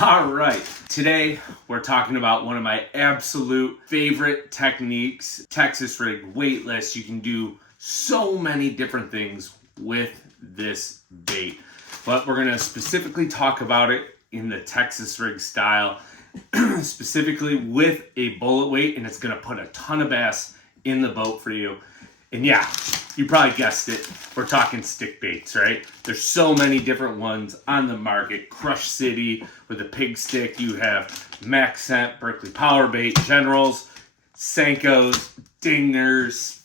All right, today we're talking about one of my absolute favorite techniques, Texas rig weightless. You can do so many different things with this bait, but we're gonna specifically talk about it in the Texas rig style, specifically with a bullet weight, and it's gonna put a ton of bass in the boat for you. And yeah, you probably guessed it, we're talking stick baits, right? There's so many different ones on the market. Crush City with a pig stick. You have Max Scent, Berkeley Power Bait, Generals, Senkos, Dingers.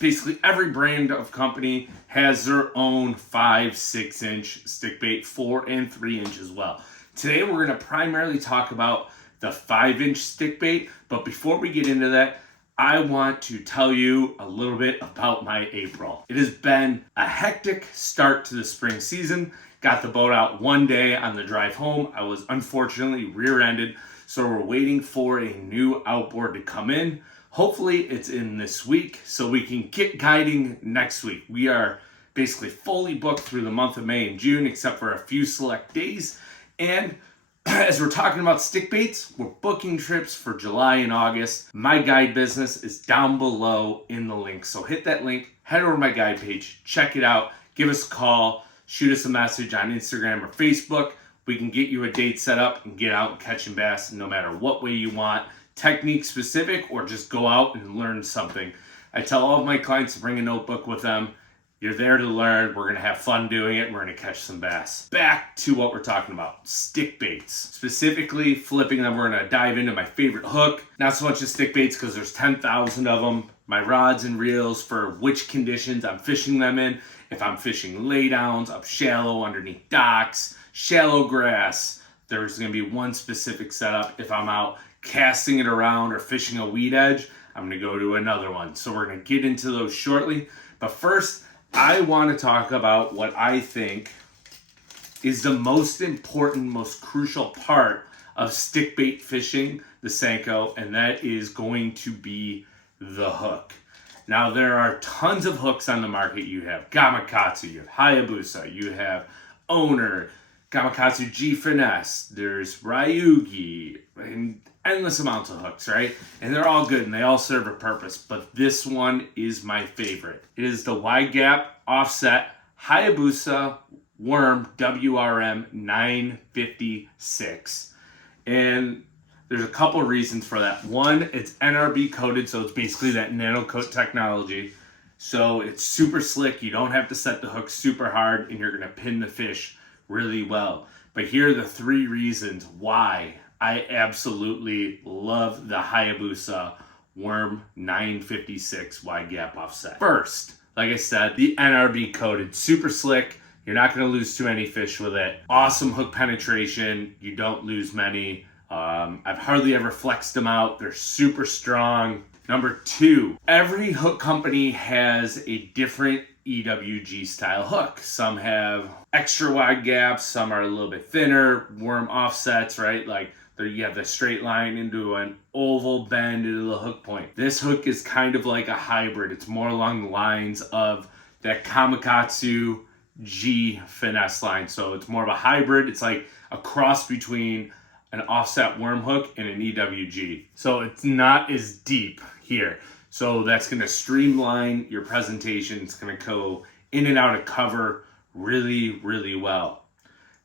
Basically every brand of company has their own 5-6 inch stick bait, 4 and 3 inch as well. Today we're going to primarily talk about the 5-inch stick bait, but before we get into that, I want to tell you a little bit about my April. It has been a hectic start to the spring season. Got the boat out one day on the drive home. I was unfortunately rear-ended, so we're waiting for a new outboard to come in. Hopefully it's in this week so we can get guiding next week. We are basically fully booked through the month of May and June except for a few select days. And as we're talking about stick baits, we're booking trips for July and August. My guide business is down below in the link. So hit that link, head over to my guide page, check it out, give us a call, shoot us a message on Instagram or Facebook. We can get you a date set up and get out and catching bass no matter what way you want, technique specific or just go out and learn something. I tell all of my clients to bring a notebook with them. You're there to learn. We're going to have fun doing it. We're going to catch some bass. Back to what we're talking about, stick baits. Specifically flipping them, we're going to dive into my favorite hook. Not so much the stick baits because there's 10,000 of them. My rods and reels for which conditions I'm fishing them in. If I'm fishing laydowns, up shallow, underneath docks, shallow grass, there's going to be one specific setup. If I'm out casting it around or fishing a weed edge, I'm going to go to another one. So we're going to get into those shortly. But first, I want to talk about what I think is the most important, most crucial part of stickbait fishing, the Senko, and that is going to be the hook. Now, there are tons of hooks on the market. You have Gamakatsu, you have Hayabusa, you have Owner, Gamakatsu G Finesse, there's Ryugi, and endless amounts of hooks, right? And they're all good and they all serve a purpose, but this one is my favorite. It is the wide gap offset Hayabusa Worm WRM 956. And there's a couple reasons for that. One, it's NRB coated, so it's basically that nano coat technology. So it's super slick. You don't have to set the hook super hard and you're gonna pin the fish really well. But here are the 3 reasons why I absolutely love the Hayabusa Worm 956 wide gap offset. First, like I said, the NRB coated, super slick. You're not going to lose too many fish with it. Awesome hook penetration. You don't lose many. I've hardly ever flexed them out. They're super strong. Number 2, every hook company has a different EWG style hook. Some have extra wide gaps, some are a little bit thinner, worm offsets, right? Like you have the straight line into an oval bend into the hook point. This hook is kind of like a hybrid. It's more along the lines of that Gamakatsu G Finesse line. So it's more of a hybrid. It's like a cross between an offset worm hook and an EWG. So it's not as deep here. So that's going to streamline your presentation. It's going to go in and out of cover really, really well.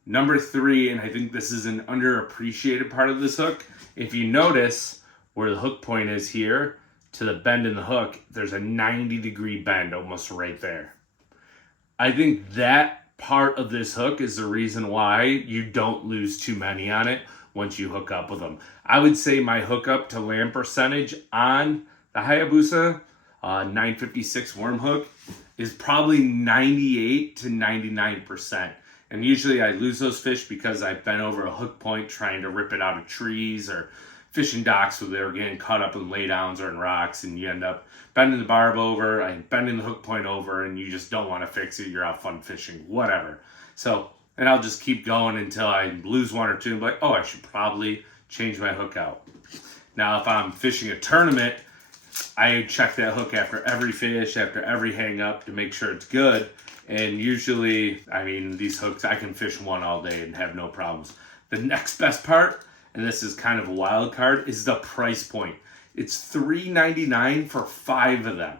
Number 3, and I think this is an underappreciated part of this hook, if you notice where the hook point is here to the bend in the hook, there's a 90-degree bend almost right there. I think that part of this hook is the reason why you don't lose too many on it once you hook up with them. I would say my hookup to land percentage on the Hayabusa 956 worm hook is probably 98 to 99%. And usually I lose those fish because I've bent over a hook point trying to rip it out of trees or fishing docks where they're getting caught up in laydowns or in rocks, and you end up bending the barb over, bending the hook point over, and you just don't want to fix it. You're out fun fishing, whatever. So, and I'll just keep going until I lose 1 or 2 and be like, oh, I should probably change my hook out. Now, if I'm fishing a tournament, I check that hook after every fish, after every hang up to make sure it's good. And usually, I mean, these hooks, I can fish one all day and have no problems. The next best part, and this is kind of a wild card, is the price point. It's $3.99 for 5 of them.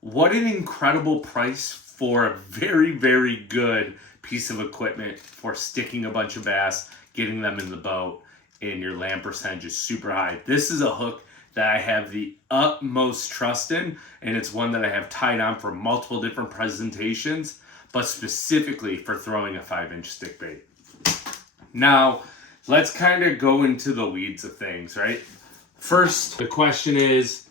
What an incredible price for a very, very good piece of equipment for sticking a bunch of bass, getting them in the boat, and your land percentage is super high. This is a hook that I have the utmost trust in, and it's one that I have tied on for multiple different presentations, but specifically for throwing a 5-inch stick bait. Now, let's kind of go into the weeds of things, right? First, the question is,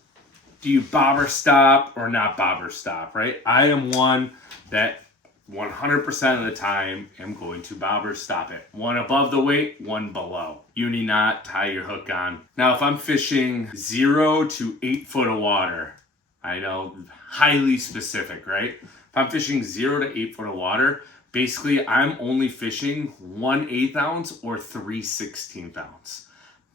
do you bobber stop or not bobber stop, right? I am one that 100% of the time am going to bobber stop it. One above the weight, one below. Uni knot, tie your hook on. Now, if I'm fishing 0 to 8 foot of water, I know, highly specific, right? If I'm fishing 0 to 8 foot of water, basically I'm only fishing 1/8 ounce or 3/16 ounce.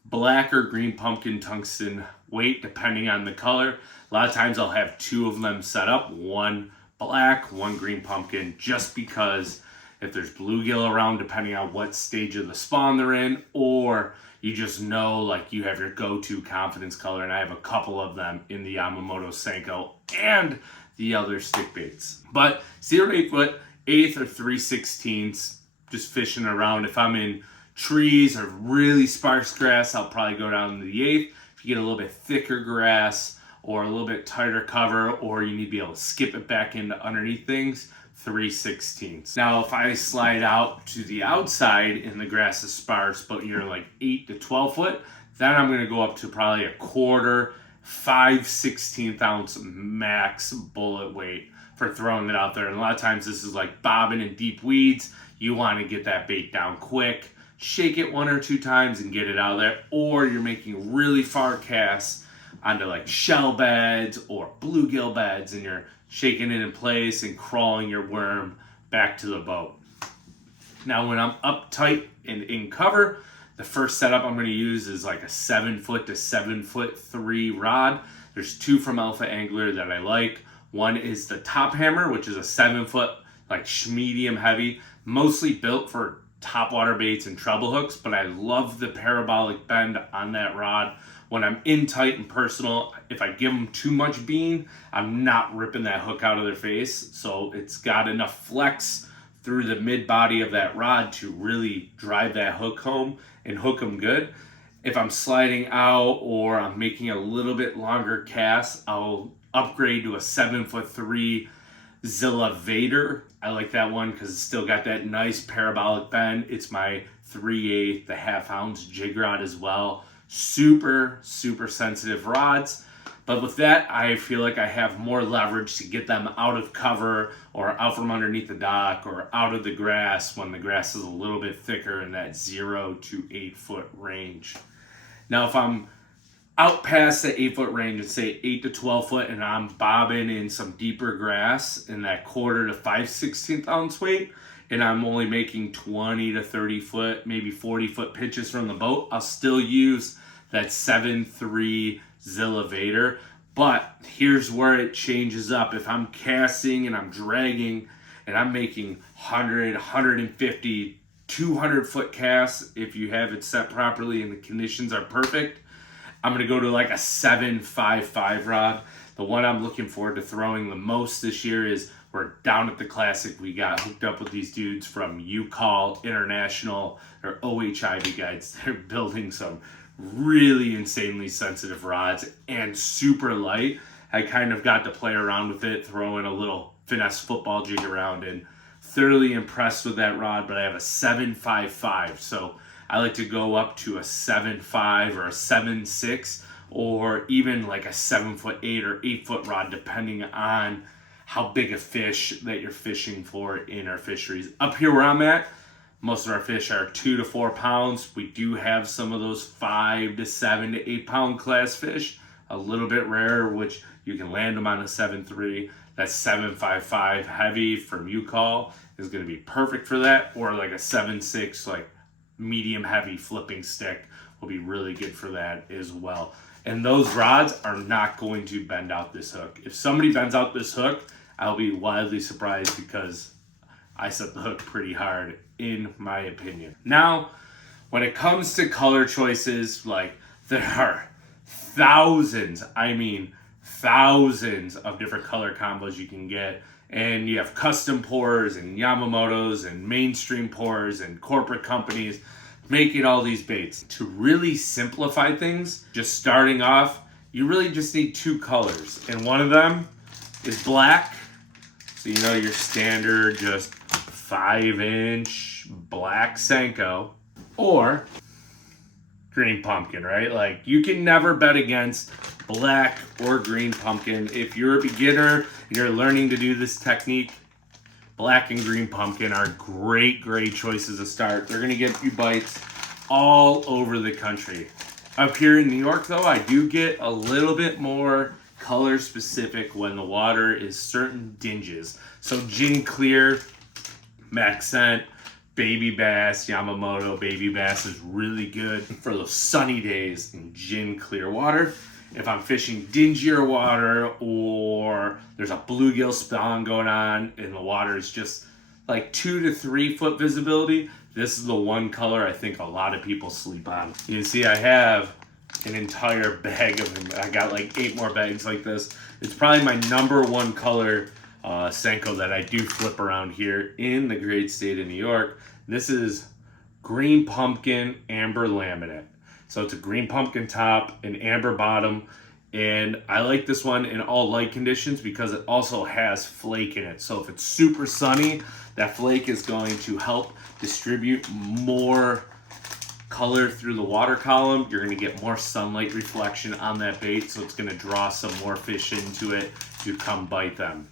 Black or green pumpkin tungsten weight, depending on the color. A lot of times I'll have 2 of them set up, one black, one green pumpkin, just because if there's bluegill around, depending on what stage of the spawn they're in, or you just know, like, you have your go-to confidence color, and I have a couple of them in the Yamamoto Senko and the other stick baits. But 0 to 8 foot, 1/8 or 3/16, just fishing around. If I'm in trees or really sparse grass, I'll probably go down to the 1/8. If you get a little bit thicker grass or a little bit tighter cover, or you need to be able to skip it back into underneath things, 3/16. Now, if I slide out to the outside and the grass is sparse, but you're like 8 to 12 foot, then I'm going to go up to probably 1/4, 5/16 ounce max bullet weight for throwing it out there. And a lot of times this is like bobbing in deep weeds. You want to get that bait down quick, shake it 1 or 2 times and get it out of there. Or you're making really far casts onto like shell beds or bluegill beds, and you're shaking it in place and crawling your worm back to the boat. Now, when I'm up tight and in cover, the first setup I'm going to use is like a 7 foot to 7'3" rod. There's 2 from Alpha Angler that I like. One is the Top Hammer, which is a 7 foot, like medium heavy, mostly built for topwater baits and treble hooks, but I love the parabolic bend on that rod. When I'm in tight and personal, if I give them too much bean, I'm not ripping that hook out of their face. So it's got enough flex through the mid body of that rod to really drive that hook home and hook them good. If I'm sliding out or I'm making a little bit longer cast, I'll upgrade to a 7'3" Zilla Vader. I like that one because it's still got that nice parabolic bend. It's my 3/8, the 1/2 ounce jig rod as well. Super, super sensitive rods. But with that, I feel like I have more leverage to get them out of cover or out from underneath the dock or out of the grass when the grass is a little bit thicker in that 0 to 8 foot range. Now, if I'm out past the 8 foot range and say 8 to 12 foot and I'm bobbing in some deeper grass in that 1/4 to 5/16 ounce weight, and I'm only making 20 to 30 foot, maybe 40 foot pitches from the boat, I'll still use that 7'3" Zilla Vader. But here's where it changes up. If I'm casting and I'm dragging and I'm making 100, 150, 200 foot casts, if you have it set properly and the conditions are perfect, I'm going to go to like a 7.55 rod. The one I'm looking forward to throwing the most this year is, we're down at the Classic. We got hooked up with these dudes from UCall International, or OHIV guides. They're building some really insanely sensitive rods and super light. I kind of got to play around with it, throwing a little finesse football jig around, and thoroughly impressed with that rod. But I have a 7.55, so I like to go up to a 7.5 or a 7.6, or even like a 7'8" or 8 foot rod, depending on how big a fish that you're fishing for in our fisheries. Up here where I'm at, most of our fish are 2 to 4 pounds. We do have some of those 5 to 7 to 8 pound class fish, a little bit rarer, which you can land them on a 7.3. That 7.55 heavy from UCall is going to be perfect for that, or like a 7.6 like medium heavy flipping stick will be really good for that as well. And those rods are not going to bend out this hook. If somebody bends out this hook, I'll be wildly surprised, because I set the hook pretty hard, in my opinion. Now, when it comes to color choices, like there are thousands, I mean thousands of different color combos you can get. And you have custom pourers and Yamamoto's and mainstream pourers and corporate companies making all these baits. To really simplify things, just starting off, you really just need two colors. And one of them is black. So you know your standard just 5-inch black Senko, or green pumpkin, right? Like you can never bet against black or green pumpkin. If you're a beginner and you're learning to do this technique, black and green pumpkin are great choices to start. They're gonna get you bites all over the country. Up here in New York though, I do get a little bit more color specific when the water is certain dinges. So gin clear, Maxent, baby bass, Yamamoto baby bass is really good for those sunny days in gin clear water. If I'm fishing dingier water or there's a bluegill spawn going on and the water is just like 2 to 3 foot visibility, this is the one color I think a lot of people sleep on. You can see I have an entire bag of them. I got like 8 more bags like this. It's probably my number one color Senko that I do flip around here in the great state of New York. This is green pumpkin amber laminate. So it's a green pumpkin top, an amber bottom, and I like this one in all light conditions because it also has flake in it. So if it's super sunny, that flake is going to help distribute more color through the water column. You're going to get more sunlight reflection on that bait, so it's going to draw some more fish into it to come bite them.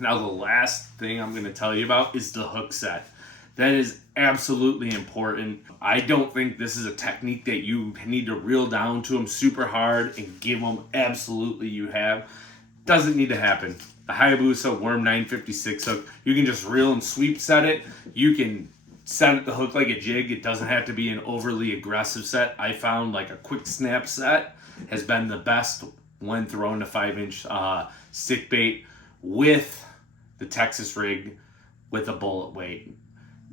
Now the last thing I'm going to tell you about is the hook set. That is absolutely important. I don't think this is a technique that you need to reel down to them super hard and give them absolutely you have. Doesn't need to happen. The Hayabusa Worm 956 hook, you can just reel and sweep set it. You can set the hook like a jig. It doesn't have to be an overly aggressive set. I found like a quick snap set has been the best when throwing a 5-inch stick bait with the Texas rig with a bullet weight.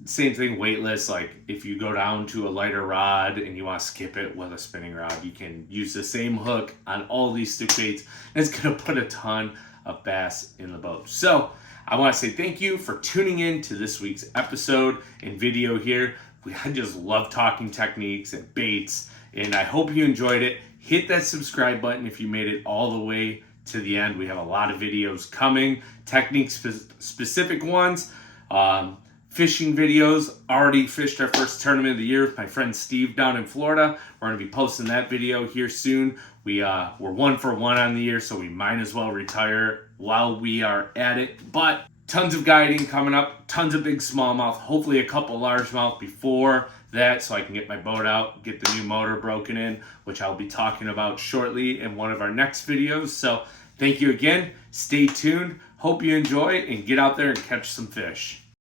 Same thing weightless, like if you go down to a lighter rod and you want to skip it with a spinning rod, you can use the same hook on all these stick baits, and it's going to put a ton of bass in the boat. So I want to say thank you for tuning in to this week's episode and video here. I just love talking techniques and baits, and I hope you enjoyed it. Hit that subscribe button if you made it all the way to the end. We have a lot of videos coming, technique specific ones, fishing videos. Already fished our first tournament of the year with my friend Steve down in Florida. We're going to be posting that video here soon. We're 1 for 1 on the year, so we might as well retire while we are at it. But tons of guiding coming up, tons of big smallmouth, hopefully a couple largemouth before that, so I can get my boat out, get the new motor broken in, which I'll be talking about shortly in one of our next videos. So thank you again. Stay tuned. Hope you enjoy and get out there and catch some fish.